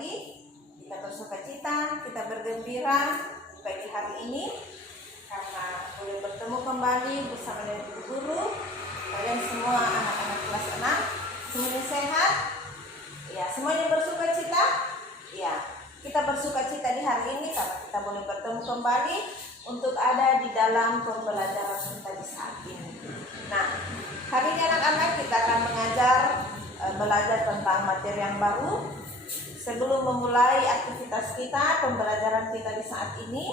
pagi kita bersukacita, kita bergembira pagi hari ini karena boleh bertemu kembali bersama dengan ibu guru. Kalian semua anak-anak kelas 6 semuanya sehat? Ya, semuanya bersukacita? Ya, kita bersukacita di hari ini karena kita boleh bertemu kembali untuk ada di dalam pembelajaran kita di saat ini. Nah, hari ini anak-anak kita akan belajar tentang materi yang baru. Sebelum memulai aktivitas kita, pembelajaran kita di saat ini,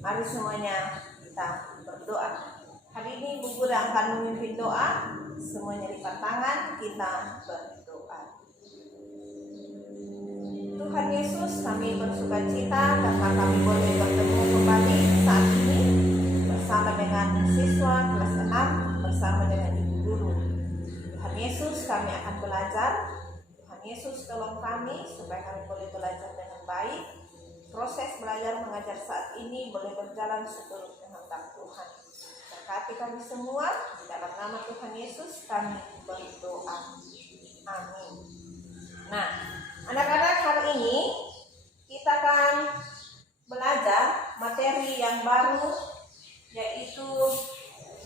mari semuanya kita berdoa. Hari ini ibu guru akan memimpin doa. Semuanya lipat tangan, kita berdoa. Tuhan Yesus, kami bersukacita karena kami boleh bertemu kembali saat ini bersama dengan siswa kelas 6 bersama dengan ibu guru. Tuhan Yesus, kami akan belajar. Tuhan Yesus, tolong kami supaya kami boleh belajar dengan baik. Proses belajar mengajar saat ini boleh berjalan seturut kehendak Tuhan. Berkati kami semua, di dalam nama Tuhan Yesus kami berdoa. Amin. Nah, anak-anak, hari ini kita akan belajar materi yang baru, yaitu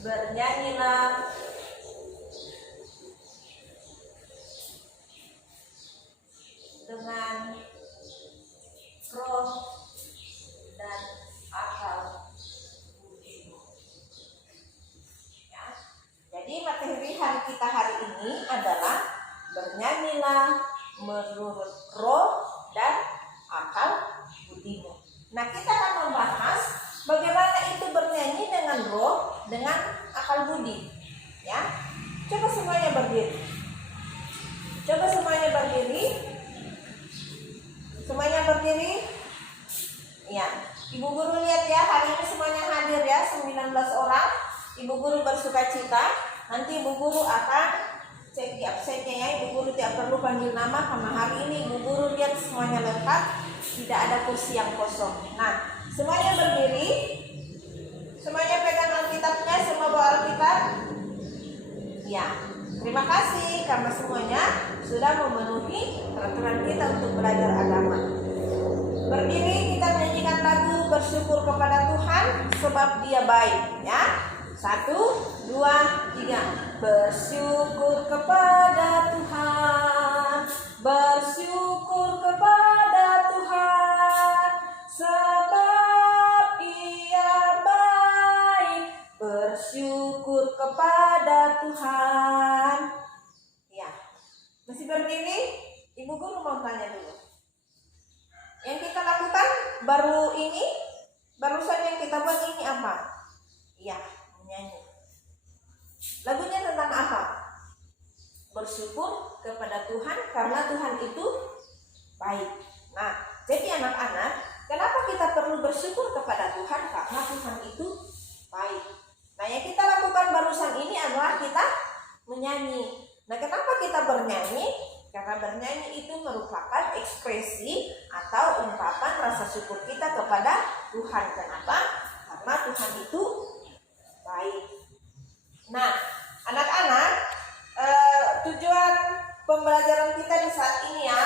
bernyanyilah dengan roh dan akal budimu. Ya. Jadi materi hari kita hari ini adalah bernyanyilah menurut roh dan akal budimu. Nah, kita akan membahas bagaimana itu bernyanyi dengan roh, dengan akal budi. Ya, coba semuanya berdiri. Coba semuanya berdiri. Semuanya berdiri. Ya, ibu guru lihat ya, hari ini semuanya hadir ya, 19 orang. Ibu guru bersukacita. Nanti ibu guru akan cek di absennya ya, ibu guru tidak perlu panggil nama karena hari ini ibu guru lihat semuanya lengkap, tidak ada kursi yang kosong. Nah, semuanya berdiri, semuanya pegang Alkitabnya, semua bawa Alkitab. Ya, terima kasih karena semuanya sudah memenuhi peraturan kita untuk belajar agama. Berdiri, kita menyanyikan lagu bersyukur kepada Tuhan sebab Dia baik. Ya, 1, 2, 3. Bersyukur kepada Tuhan, bersyukur kepada Tuhan, sebab Ia baik. Bersyukur kepada Tuhan. Ya, masih berdiri? Ibu guru mau tanya dulu. Yang kita lakukan barusan yang kita buat ini apa? Iya, menyanyi. Lagunya tentang apa? Bersyukur kepada Tuhan karena Tuhan itu baik. Nah, jadi anak-anak, kenapa kita perlu bersyukur kepada Tuhan? Karena Tuhan itu baik. Nah, yang kita lakukan barusan ini adalah kita menyanyi. Nah, kenapa kita bernyanyi? Karena bernyanyi itu merupakan ekspresi atau ungkapan rasa syukur kita kepada Tuhan. Kenapa? Karena Tuhan itu baik. Nah, anak-anak, tujuan pembelajaran kita di saat ini ya,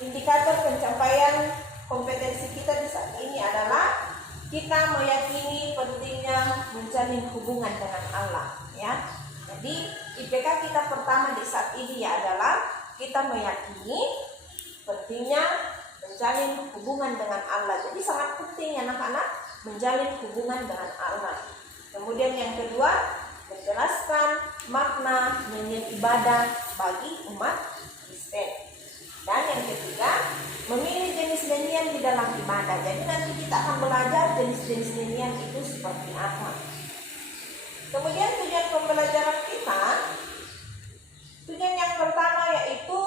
indikator pencapaian kompetensi kita di saat ini adalah kita meyakini pentingnya menjalin hubungan dengan Allah. Ya, jadi IPK kita pertama di saat ini ya adalah kita meyakini pentingnya menjalin hubungan dengan Allah. Jadi sangat penting anak-anak menjalin hubungan dengan Allah. Kemudian yang kedua, menjelaskan makna nyanyian ibadah bagi umat Kristen. Dan yang ketiga, memilih jenis nyanyian di dalam ibadah. Jadi nanti kita akan belajar jenis-jenis nyanyian itu seperti apa. Kemudian tujuan pembelajaran kita, tujuan yang pertama yaitu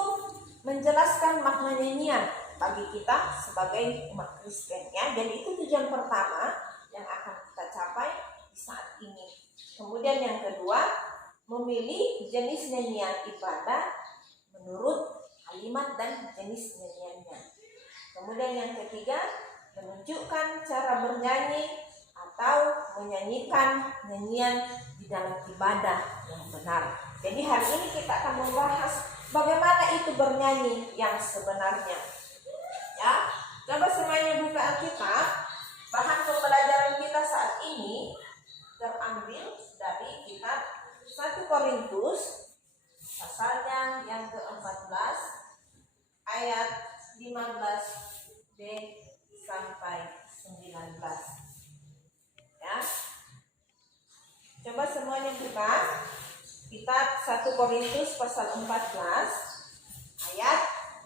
menjelaskan makna nyanyian bagi kita sebagai umat Kristen ya. Jadi itu tujuan pertama yang akan kita capai di saat ini. Kemudian yang kedua, memilih jenis nyanyian ibadah menurut kalimat dan jenis nyanyiannya. Kemudian yang ketiga, menunjukkan cara bernyanyi atau menyanyikan nyanyian di dalam ibadah yang benar. Jadi hari ini kita akan membahas itu bernyanyi yang sebenarnya. Ya, coba semuanya buka Alkitab. Bahan pembelajaran kita saat ini terambil dari kitab 1 Korintus pasalnya yang ke-14 ayat 15b sampai 19. Ya. Coba semuanya buka kitab 1 Korintus pasal 14 ayat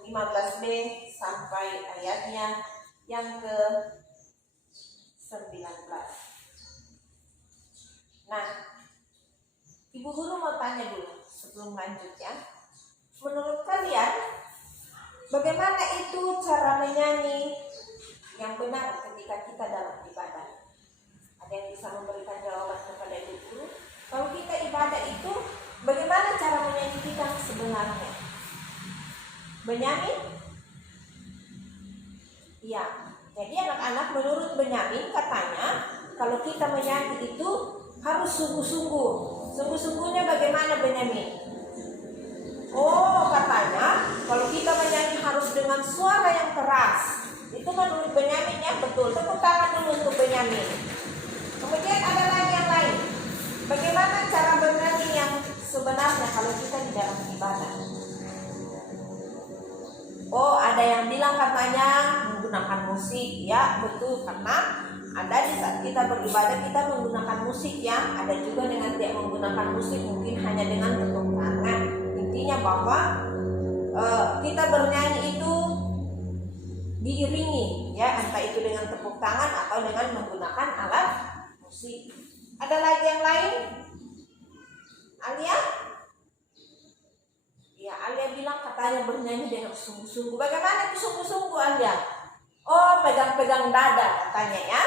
15b sampai ayatnya yang ke-19. Nah, Ibu Guru mau tanya dulu sebelum lanjut ya. Menurut kalian bagaimana itu cara menyanyi yang benar ketika kita dalam ibadah? Ada yang bisa memberikan jawaban kepada Ibu Guru? Kalau kita ibadah itu bagaimana cara menyanyi kita sebenarnya? Benyamin? Iya. Jadi anak-anak menurut Benyamin katanya kalau kita menyanyi itu harus sungguh-sungguh. Sungguh-sungguhnya bagaimana Benyamin? Oh, katanya kalau kita menyanyi harus dengan suara yang keras. Itu menurut Benyamin ya, betul. Tepuk tangan dulu untuk Benyamin. Kemudian ada lagi yang lain. Bagaimana cara bernyanyi yang sebenarnya kalau kita di dalam ibadah? Oh, ada yang bilang katanya menggunakan musik. Ya, betul. Karena ada di saat kita beribadah kita menggunakan musik ya. Ada juga dengan tidak menggunakan musik, mungkin hanya dengan tepuk tangan. Intinya bahwa kita bernyanyi itu diiringi ya, entah itu dengan tepuk tangan atau dengan menggunakan alat musik. Ada lagi yang lain? Alia? Ya, Alia bilang katanya bernyanyi dengan sungguh-sungguh. Bagaimana itu sungguh-sungguh Alia? Oh, pegang-pegang dada katanya ya.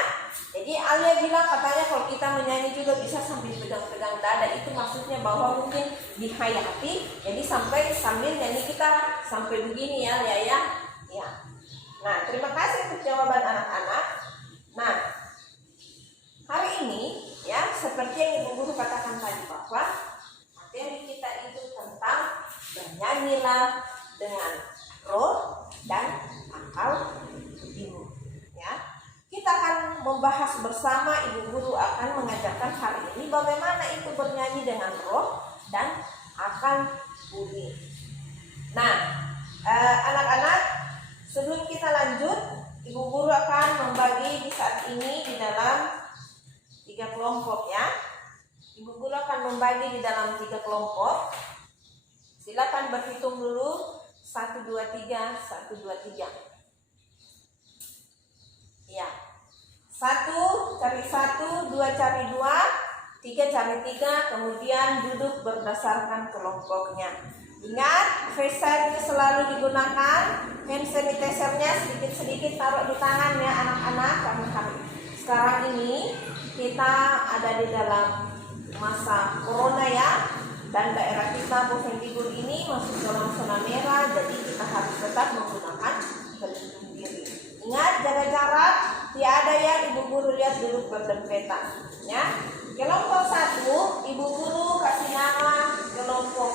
Jadi Alia bilang katanya kalau kita menyanyi juga bisa sambil pegang-pegang dada. Itu maksudnya bahwa mungkin dihayati. Jadi sambil nyanyi kita sampai begini ya Alia ya. Ya. Nah, terima kasih untuk jawaban anak-anak. Nah, hari ini ya seperti yang Ibu Guru katakan tadi bahwa materi kita itu tentang bernyanyilah dengan roh dan akal budi ya. Kita akan membahas bersama, Ibu Guru akan mengajarkan hari ini bagaimana itu bernyanyi dengan roh dan akal budi. Nah, anak-anak, sebelum kita lanjut, Ibu Guru akan membagi di saat ini di dalam 3 kelompok ya. Ibu Guru akan membagi di dalam 3 kelompok. Silakan berhitung dulu 1, 2, 3, 1, 2, 3. Ya. 1 cari 1, 2 cari 2, 3 cari 3, kemudian duduk berdasarkan kelompoknya. Ingat, face shield selalu digunakan. Hand sanitizer-nya sedikit-sedikit taruh di tangan ya anak-anak, karena sekarang ini kita ada di dalam masa corona ya, dan daerah kita Bovendigul ini masuk dalam zona merah, jadi kita harus tetap menggunakan pelindung diri. Ingat, jaga jarak, tiada yang Ibu Guru lihat duduk berdempetan ya. Kelompok 1 Ibu Guru kasih nama kelompok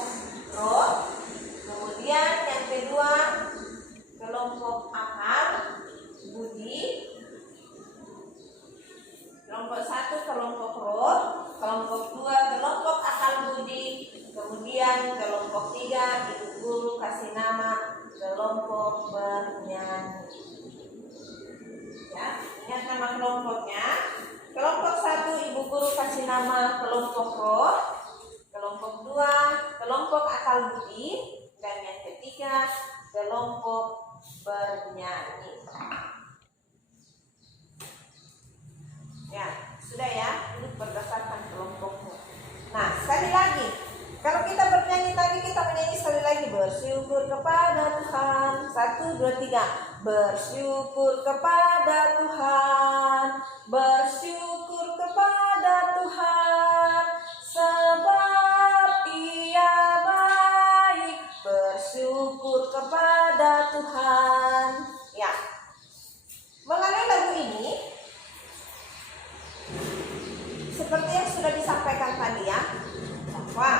roh. Kemudian yang kedua kelompok akal budi. Kelompok 1 kelompok roh, kelompok 2 kelompok akal budi, kemudian kelompok 3 Ibu Guru kasih nama kelompok bernyanyi. Ya, ingat nama kelompoknya. Kelompok 1 Ibu Guru kasih nama kelompok roh, kelompok 2 kelompok akal budi, dan yang ketiga kelompok bernyanyi. Ya, sudah ya, duduk berdasarkan kelompoknya. Nah, sekali lagi, kalau kita bernyanyi tadi, kita menyanyi sekali lagi, bersyukur kepada Tuhan. 1, 2, 3. Bersyukur kepada Tuhan, bersyukur kepada Tuhan, sebab Ia baik. Bersyukur kepada Tuhan. Ya, mengenai lagu ini, seperti yang sudah disampaikan tadi ya, bahwa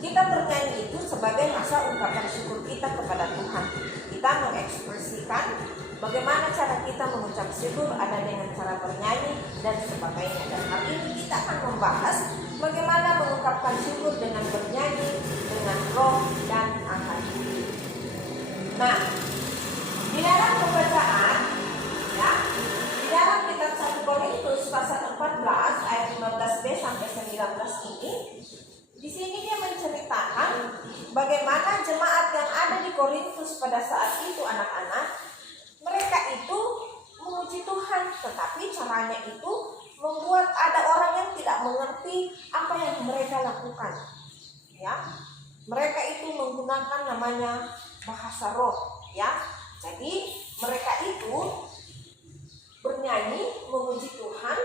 kita bernyanyi itu sebagai rasa ungkapan syukur kita kepada Tuhan. Kita mengekspresikan bagaimana cara kita mengucap syukur, ada dengan cara bernyanyi dan sebagainya. Dan hari ini kita akan membahas bagaimana mengungkapkan syukur dengan bernyanyi, dengan roh dan akal. Nah, di dalam pembacaan, ya, di dalam kitab 1 Korintus pasal 14 ayat 15b sampai 19 ini, di sini dia menceritakan bagaimana jemaat yang ada di Korintus pada saat itu, anak-anak, mereka itu memuji Tuhan, tetapi caranya itu membuat ada orang yang tidak mengerti apa yang mereka lakukan. Ya, mereka itu menggunakan namanya bahasa roh. Ya, jadi mereka itu bernyanyi memuji Tuhan.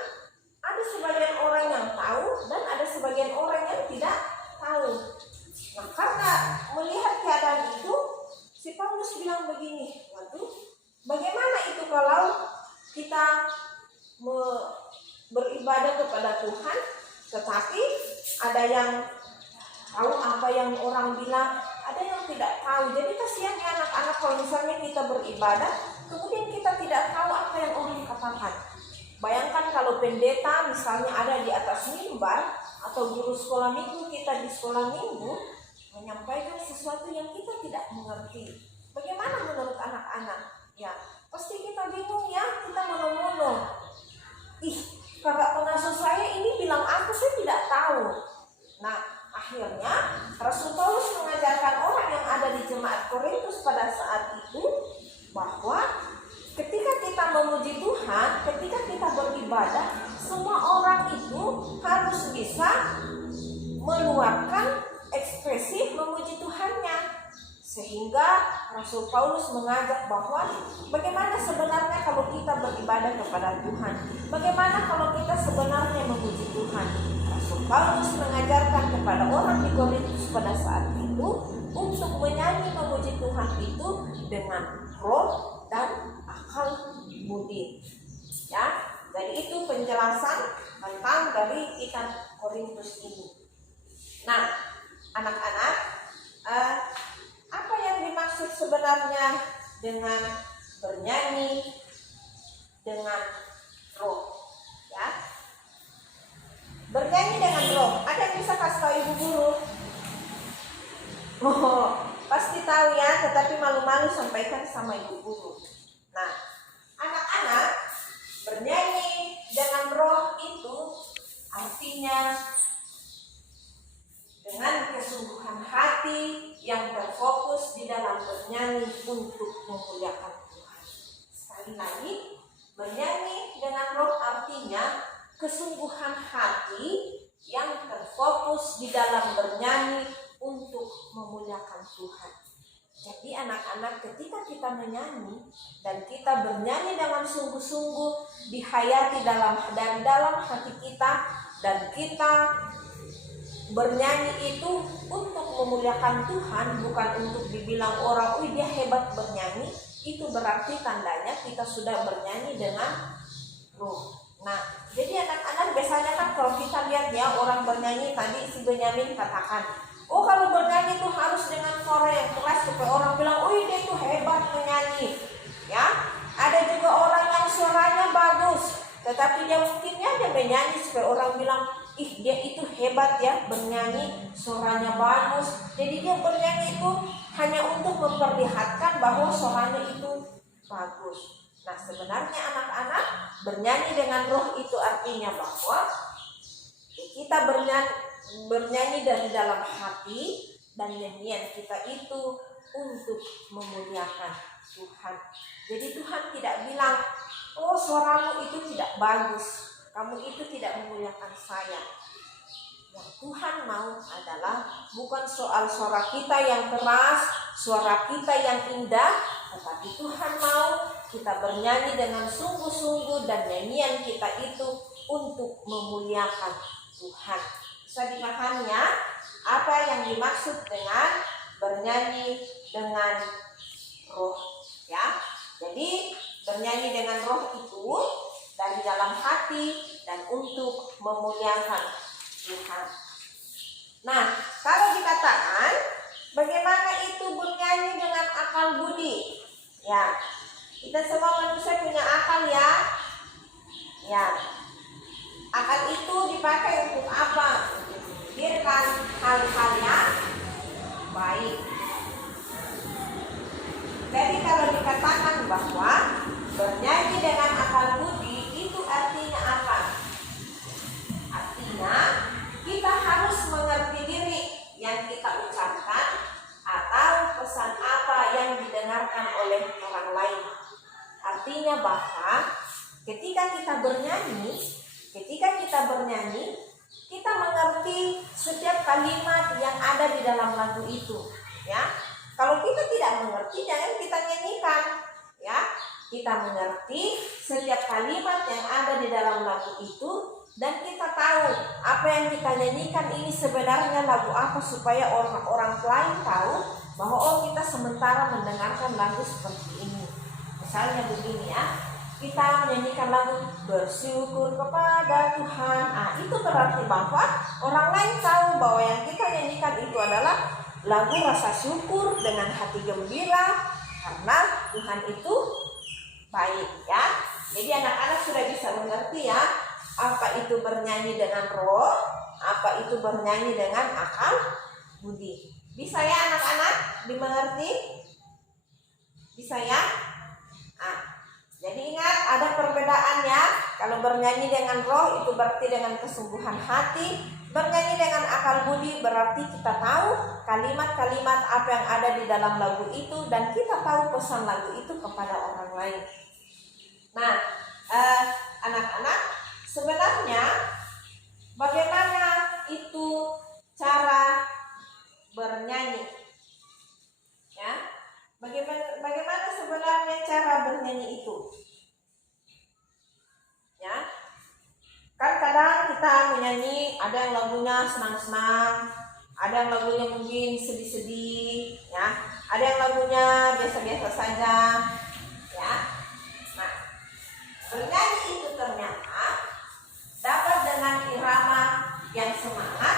Ada sebagian orang yang tahu dan ada sebagian orang yang tidak tahu. Nah, karena melihat keadaan itu, si Paulus bilang begini, waduh, bagaimana itu kalau kita beribadah kepada Tuhan, tetapi ada yang tahu apa yang orang bilang, ada yang tidak tahu. Jadi kasihan ya anak-anak kalau misalnya kita beribadah, kemudian kita tidak tahu apa yang orang katakan. Bayangkan kalau pendeta misalnya ada di atas mimbar, atau guru sekolah minggu kita di sekolah minggu menyampaikan sesuatu yang kita tidak mengerti. Bagaimana menurut anak-anak? Ya, pasti kita bingung ya, kita mono-mono. Kakak pengasuh saya ini bilang apa, saya tidak tahu. Nah, akhirnya Rasul Paulus mengajarkan orang yang ada di jemaat Korintus pada saat itu bahwa ketika kita memuji Tuhan, ketika kita beribadah, semua orang itu harus bisa meluapkan ekspresi memuji Tuhannya. Sehingga Rasul Paulus mengajak bahwa bagaimana sebenarnya kalau kita beribadah kepada Tuhan, bagaimana kalau kita sebenarnya memuji Tuhan. Rasul Paulus mengajarkan kepada orang di Korintus pada saat itu untuk menyanyi memuji Tuhan itu dengan roh dan akal budi. Ya, jadi itu penjelasan tentang dari kitab Korintus ini. Nah, anak-anak, apa yang dimaksud sebenarnya dengan bernyanyi dengan roh? Ya, bernyanyi dengan roh. Ada yang bisa kasih tahu ibu guru? Oh, pasti tahu ya, tetapi malu-malu sampaikan sama ibu guru. Nah, anak-anak, bernyanyi dengan roh itu artinya dengan kesungguhan hati yang terfokus di dalam bernyanyi untuk memuliakan Tuhan. Sekali lagi, bernyanyi dengan roh artinya kesungguhan hati yang terfokus di dalam bernyanyi untuk memuliakan Tuhan. Jadi anak-anak, ketika kita menyanyi dan kita bernyanyi dengan sungguh-sungguh, dihayati dari dalam hati kita, dan kita bernyanyi itu untuk memuliakan Tuhan, bukan untuk dibilang orang, "Wih, dia hebat bernyanyi." Itu berarti tandanya kita sudah bernyanyi dengan roh. Nah, jadi anak-anak biasanya kan kalau kita lihat ya orang bernyanyi, tadi si Benyamin katakan, oh kalau bernyanyi itu harus dengan suara yang keras supaya orang bilang, "Oh, dia itu hebat menyanyi." Ya, ada juga orang yang suaranya bagus, tetapi dia menyanyi supaya orang bilang, "Ih, dia itu hebat ya bernyanyi, suaranya bagus." Jadi dia bernyanyi itu hanya untuk memperlihatkan bahwa suaranya itu bagus. Nah, sebenarnya anak-anak, bernyanyi dengan roh itu artinya bahwa kita bernyanyi dari dalam hati, dan nyanyian kita itu untuk memuliakan Tuhan. Jadi Tuhan tidak bilang, "Oh, suaramu itu tidak bagus, kamu itu tidak memuliakan saya." Yang Tuhan mau adalah bukan soal suara kita yang keras, suara kita yang indah, tetapi Tuhan mau kita bernyanyi dengan sungguh-sungguh dan nyanyian kita itu untuk memuliakan Tuhan. Bisa dipahami ya apa yang dimaksud dengan bernyanyi dengan roh, ya. Jadi bernyanyi dengan roh itu dari dalam hati dan untuk memuliakan Tuhan. Nah, kalau dikatakan bagaimana akal budi. Ya, kita semua manusia punya akal ya. Ya, akal itu dipakai untuk apa? Untuk memikirkan hal-hal yang baik. Jadi kalau dikatakan bahwa bernyanyi dengan akal budi itu artinya apa? Artinya kita harus mengerti diri yang kita ucapkan atau pesan apa yang didengarkan oleh orang lain. Artinya bahwa ketika kita bernyanyi, kita mengerti setiap kalimat yang ada di dalam lagu itu, ya. Kalau kita tidak mengerti, jangan kita nyanyikan, ya. Kita mengerti setiap kalimat yang ada di dalam lagu itu, dan kita tahu apa yang kita nyanyikan ini sebenarnya lagu apa, supaya orang-orang lain tahu bahwa oh, kita sementara mendengarkan lagu seperti ini. Misalnya begini ya, kita menyanyikan lagu bersyukur kepada Tuhan. Itu berarti bahwa orang lain tahu bahwa yang kita nyanyikan itu adalah lagu rasa syukur dengan hati gembira karena Tuhan itu baik, ya. Jadi anak-anak sudah bisa mengerti ya, apa itu bernyanyi dengan roh, apa itu bernyanyi dengan akal budi. Bisa ya anak-anak dimengerti? Bisa ya? Jadi ingat ada perbedaan ya. Kalau bernyanyi dengan roh itu berarti dengan kesungguhan hati. Bernyanyi dengan akal budi berarti kita tahu kalimat-kalimat apa yang ada di dalam lagu itu, dan kita tahu pesan lagu itu kepada orang lain. Nah, anak-anak, sebenarnya bagaimana itu cara bernyanyi? Ya, bagaimana sebenarnya cara bernyanyi itu? Ya, kan kadang kita menyanyi, ada yang lagunya senang-senang, ada yang lagunya mungkin sedih-sedih, ya, ada yang lagunya biasa-biasa saja, ya. Nah, bernyanyi itu ternyata dapat dengan irama yang semangat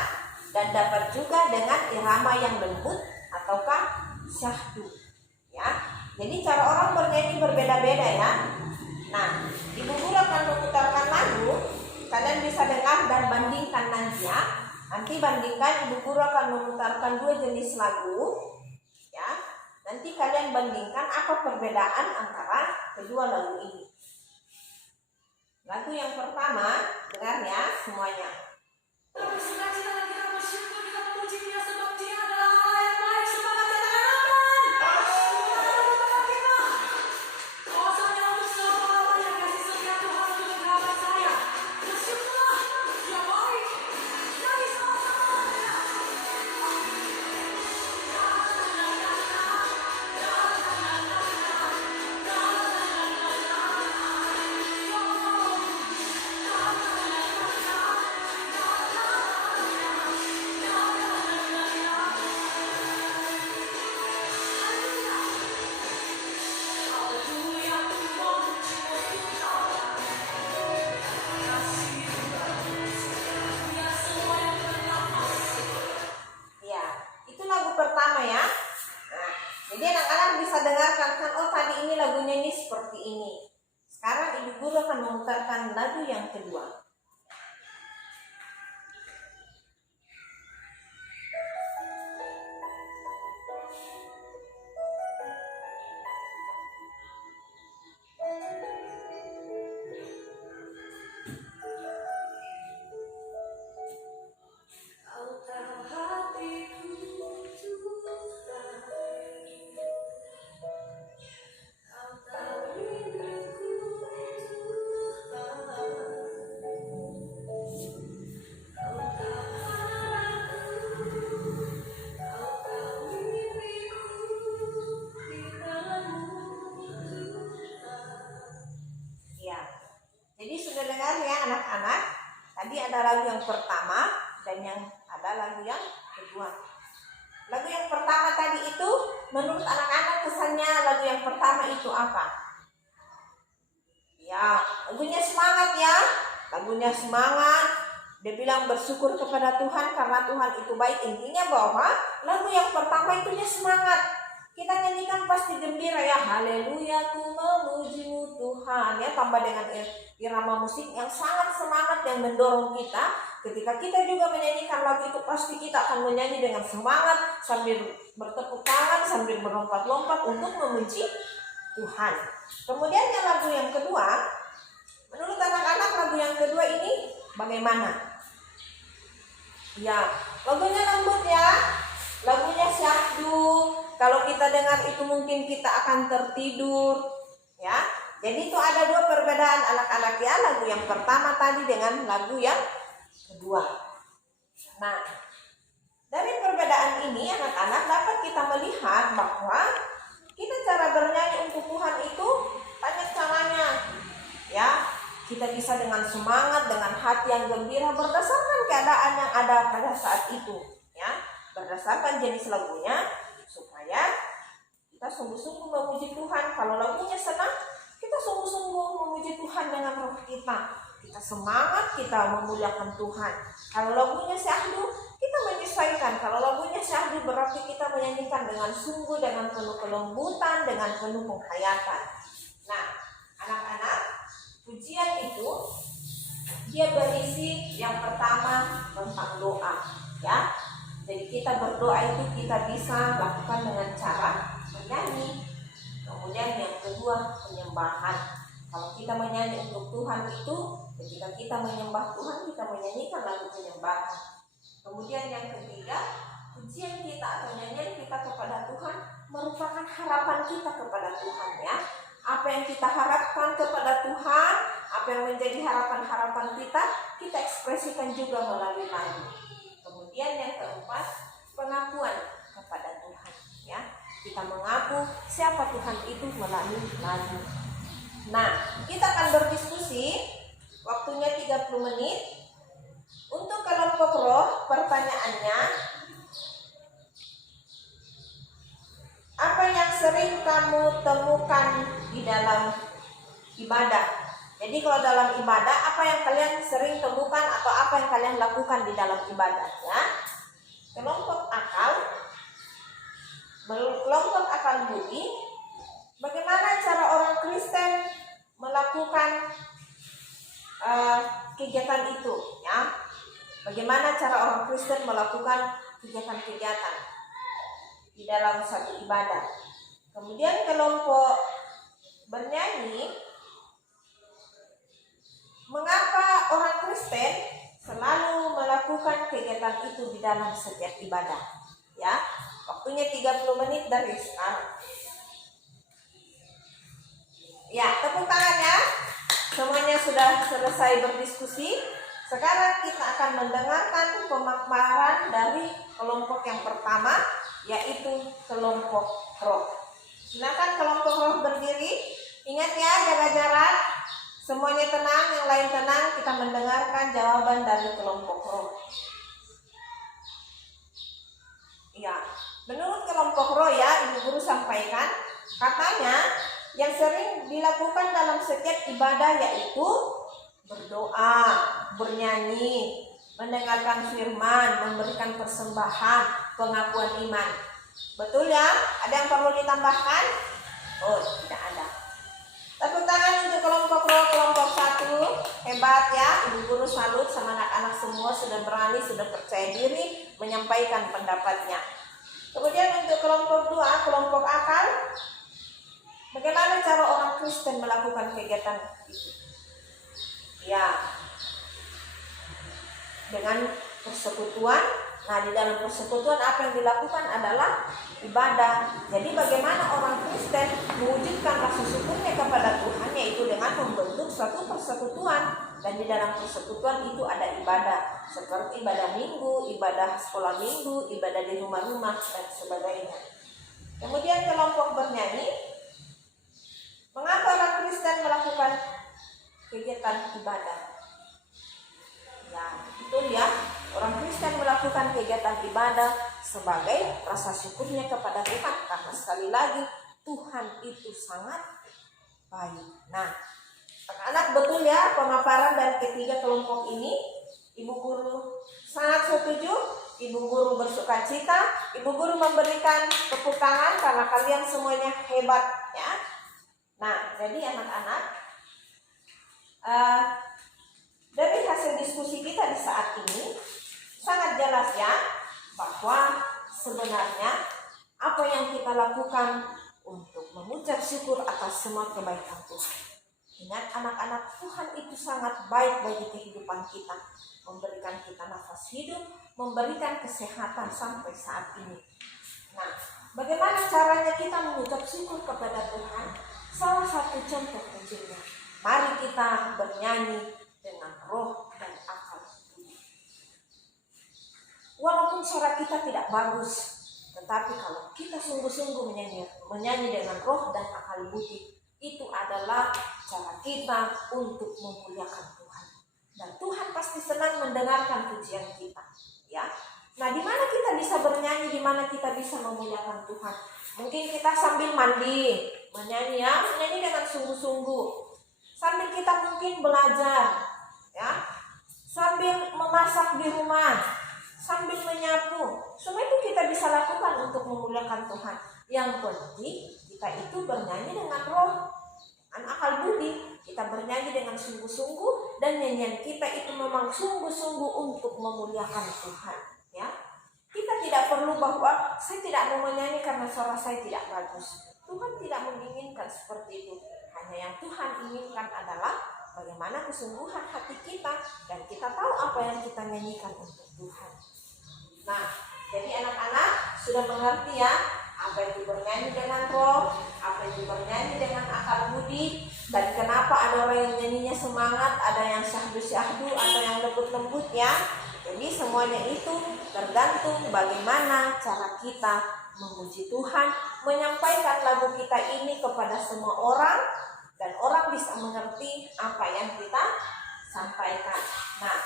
dan dapat juga dengan irama yang lembut ataukah syahdu, ya. Jadi cara orang bernyanyi berbeda-beda ya. Nah, Ibu Guru akan memutarkan lagu, kalian bisa dengar dan bandingkan nanti ya. Nanti bandingkan, Ibu Guru akan memutarkan 2 jenis lagu, ya. Nanti kalian bandingkan apa perbedaan antara kedua lagu ini. Lagu yang pertama, dengar ya semuanya. Lagunya ini seperti ini. Sekarang Ibu Guru akan memutarkan lagu yang kedua. Tadi ada lagu yang pertama dan yang ada lagu yang kedua. Lagu yang pertama tadi itu menurut anak-anak kesannya lagu yang pertama itu apa? Ya, lagunya semangat ya. Lagunya semangat. Dia bilang bersyukur kepada Tuhan karena Tuhan itu baik. Intinya bahwa lagu yang pertama itunya semangat. kita nyanyikan pasti gembira ya, haleluya ku memujimu Tuhan ya, tambah dengan irama musik yang sangat semangat yang mendorong kita. Ketika kita juga menyanyikan lagu itu pasti kita akan menyanyi dengan semangat sambil bertepuk tangan, sambil berlompat-lompat untuk memuji Tuhan. Kemudian yang lagu yang kedua, menurut anak-anak lagu yang kedua ini bagaimana? Ya, lagunya lembut ya, lagunya syahdu. Kalau kita dengar itu mungkin kita akan tertidur ya. Jadi itu ada dua perbedaan anak-anak ya, lagu yang pertama tadi dengan lagu yang kedua. Nah, dari perbedaan ini anak-anak dapat kita melihat bahwa kita cara bernyanyi untuk Tuhan itu banyak caranya ya. Kita bisa dengan semangat, dengan hati yang gembira berdasarkan keadaan yang ada pada saat itu ya, berdasarkan jenis lagunya, supaya kita sungguh-sungguh memuji Tuhan. Kalau lagunya senang, kita sungguh-sungguh memuji Tuhan dengan roh kita. Kita semangat, kita memuliakan Tuhan. Kalau lagunya syahdu, kita menyesuaikan. Kalau lagunya syahdu berarti kita menyanyikan dengan sungguh, dengan penuh kelembutan, dengan penuh penghayatan. Nah, anak-anak, pujian itu dia berisi yang pertama tentang doa ya. Jadi kita berdoa itu kita bisa lakukan dengan cara menyanyi. Kemudian yang kedua penyembahan. Kalau kita menyanyi untuk Tuhan itu, ketika kita menyembah Tuhan kita menyanyikan lagu penyembahan. Kemudian yang ketiga, pujian kita atau nyanyian kita kepada Tuhan merupakan harapan kita kepada Tuhan ya. Apa yang kita harapkan kepada Tuhan, apa yang menjadi harapan-harapan kita, kita ekspresikan juga melalui lagu. Kemudian yang keempat, pengakuan kepada Tuhan ya. Kita mengaku siapa Tuhan itu melalui lagu. Nah, kita akan berdiskusi, waktunya 30 menit. Untuk kelompok roh, pertanyaannya, apa yang sering kamu temukan di dalam ibadah? Jadi kalau dalam ibadah, apa yang kalian sering temukan atau apa yang kalian lakukan di dalam ibadah ya? Kelompok akal, kelompok akal budi, bagaimana cara orang Kristen melakukan kegiatan itu ya? Bagaimana cara orang Kristen melakukan kegiatan-kegiatan di dalam satu ibadah? Kemudian kelompok bernyanyi, mengapa orang Kristen selalu melakukan kegiatan itu di dalam setiap ibadah? Ya, waktunya 30 menit dari sekarang. Ya, tepuk tangan ya. Semuanya sudah selesai berdiskusi. Sekarang kita akan mendengarkan pemaparan dari kelompok yang pertama, yaitu kelompok roh. Silakan kelompok roh berdiri. Ingat ya, jaga jarak. Semuanya tenang, yang lain tenang. Kita mendengarkan jawaban dari kelompok roh. Ya, menurut kelompok roh ya, Ibu Guru sampaikan, katanya yang sering dilakukan dalam setiap ibadah yaitu berdoa, bernyanyi, mendengarkan firman, memberikan persembahan, pengakuan iman. Betul ya? Ada yang perlu ditambahkan? Oh, tidak ada. Tepuk tangan untuk kelompok roh, kelompok 1. Hebat ya, Ibu Guru salut sama anak-anak semua, sudah berani, sudah percaya diri menyampaikan pendapatnya. Kemudian untuk kelompok 2, kelompok akal, bagaimana cara orang Kristen melakukan kegiatan itu? Ya, dengan persekutuan. Nah, di dalam persekutuan apa yang dilakukan adalah ibadah. Jadi bagaimana orang Kristen mewujudkan rasa syukurnya kepada Tuhan, yaitu dengan membentuk suatu persekutuan. Dan di dalam persekutuan itu ada ibadah, seperti ibadah minggu, ibadah sekolah minggu, ibadah di rumah-rumah, dan sebagainya. Kemudian kelompok bernyanyi, mengapa orang Kristen melakukan kegiatan ibadah? Ya, itu ya, orang Kristen melakukan kegiatan ibadah sebagai rasa syukurnya kepada Tuhan, karena sekali lagi Tuhan itu sangat baik. Nah, anak-anak betul ya pemaparan dari ketiga kelompok ini? Ibu Guru sangat setuju. Ibu guru bersukacita, ibu guru memberikan tepuk tangan karena kalian semuanya hebat ya. Nah, jadi anak-anak, dari hasil diskusi kita di saat ini sangat jelas ya bahwa sebenarnya apa yang kita lakukan untuk mengucap syukur atas semua kebaikan Tuhan. Ingat anak-anak, Tuhan itu sangat baik bagi kehidupan kita, memberikan kita nafas hidup, memberikan kesehatan sampai saat ini. Nah, bagaimana caranya kita mengucap syukur kepada Tuhan? Salah satu contoh kecilnya, mari kita bernyanyi dengan roh dan akal budi. Walaupun suara kita tidak bagus, tetapi kalau kita sungguh-sungguh menyanyi dengan roh dan akal budi, itu adalah cara kita untuk memuliakan Tuhan. Dan Tuhan pasti senang mendengarkan pujian kita, ya. Nah, di mana kita bisa bernyanyi, di mana kita bisa memuliakan Tuhan? Mungkin kita sambil mandi, menyanyi dengan sungguh-sungguh. Sambil kita mungkin belajar, ya. Sambil memasak di rumah, sambil menyapu, semua itu kita bisa lakukan untuk memuliakan Tuhan. Yang penting kita itu bernyanyi dengan roh, dengan akal budi. Kita bernyanyi dengan sungguh-sungguh dan nyanyian kita itu memang sungguh-sungguh untuk memuliakan Tuhan. Ya, kita tidak perlu bahwa saya tidak mau menyanyi karena suara saya tidak bagus. Tuhan tidak menginginkan seperti itu. Hanya yang Tuhan inginkan adalah bagaimana kesungguhan hati kita dan kita tahu apa yang kita nyanyikan untuk Tuhan. Nah, jadi anak-anak sudah mengerti ya apa itu bernyanyi dengan roh, apa itu bernyanyi dengan akal budi, dan kenapa ada orang yang nyanyinya semangat, ada yang syahdu-syahdu, atau yang lembut-lembut ya. Jadi semuanya itu tergantung bagaimana cara kita memuji Tuhan, menyampaikan lagu kita ini kepada semua orang, dan orang bisa mengerti apa yang kita sampaikan. Nah,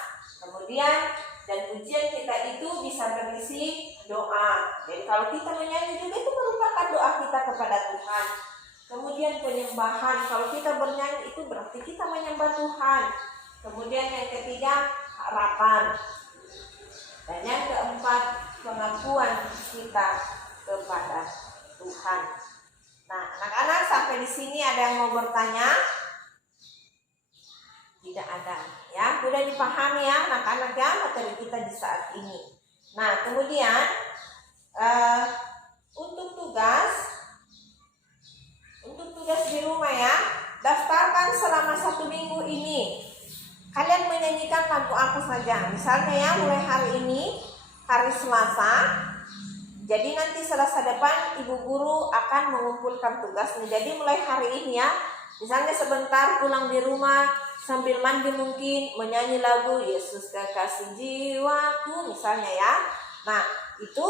kemudian dan pujian kita itu bisa berisi doa. Jadi kalau kita menyanyi juga itu merupakan doa kita kepada Tuhan. Kemudian penyembahan, kalau kita bernyanyi itu berarti kita menyembah Tuhan. Kemudian yang ketiga, harapan. Dan yang keempat, pengakuan kita kepada Tuhan. Nah, anak-anak sampai di sini ada yang mau bertanya? Tidak ada ya, sudah dipahami ya anak-anak ya materi kita di saat ini. Nah, kemudian untuk tugas di rumah ya, daftarkan selama 1 minggu ini kalian menyanyikan lagu apa saja. Misalnya ya, mulai hari ini hari Selasa, jadi nanti Selasa depan ibu guru akan mengumpulkan tugasnya. Jadi mulai hari ini ya, misalnya sebentar pulang di rumah sambil mandi mungkin menyanyi lagu Yesus kekasih jiwaku misalnya ya. Nah, itu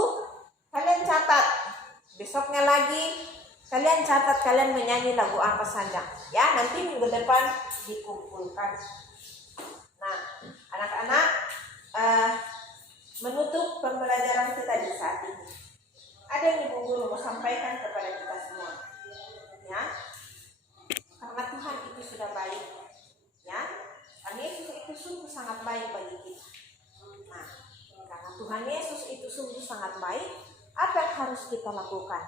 kalian catat. Besoknya lagi kalian catat kalian menyanyi lagu apa saja ya, nanti minggu depan dikumpulkan. Nah, anak-anak, menutup pembelajaran kita di saat ini, ada yang ibu guru mau sampaikan kepada kita semua ya, karena Tuhan itu sudah baik ya, karena Yesus itu sungguh sangat baik bagi kita. Nah, karena Tuhan Yesus itu sungguh sangat baik, apa yang harus kita lakukan?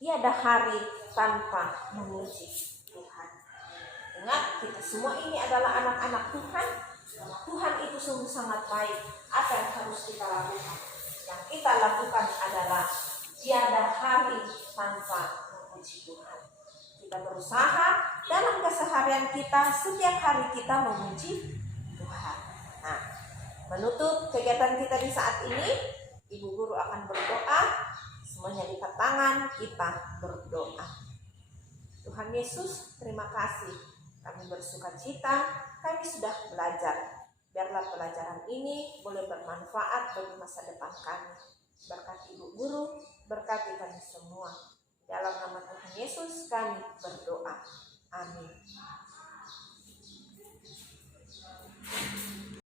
Tiada hari tanpa memuji Tuhan. Ingat, kita semua ini adalah anak-anak Tuhan. Karena Tuhan itu sungguh sangat baik. Apa yang harus kita lakukan? Yang kita lakukan adalah tiada hari tanpa memuji Tuhan. Kita berusaha dalam keseharian kita, setiap hari kita memuji Tuhan. Nah, menutup kegiatan kita di saat ini, ibu guru akan berdoa. Semuanya lipat tangan, kita berdoa. Tuhan Yesus, terima kasih. Kami bersuka cita, kami sudah belajar. Biarlah pelajaran ini boleh bermanfaat bagi masa depan kami. Berkati ibu guru, berkati kami semua. Dalam nama Tuhan Yesus kami berdoa. Amin.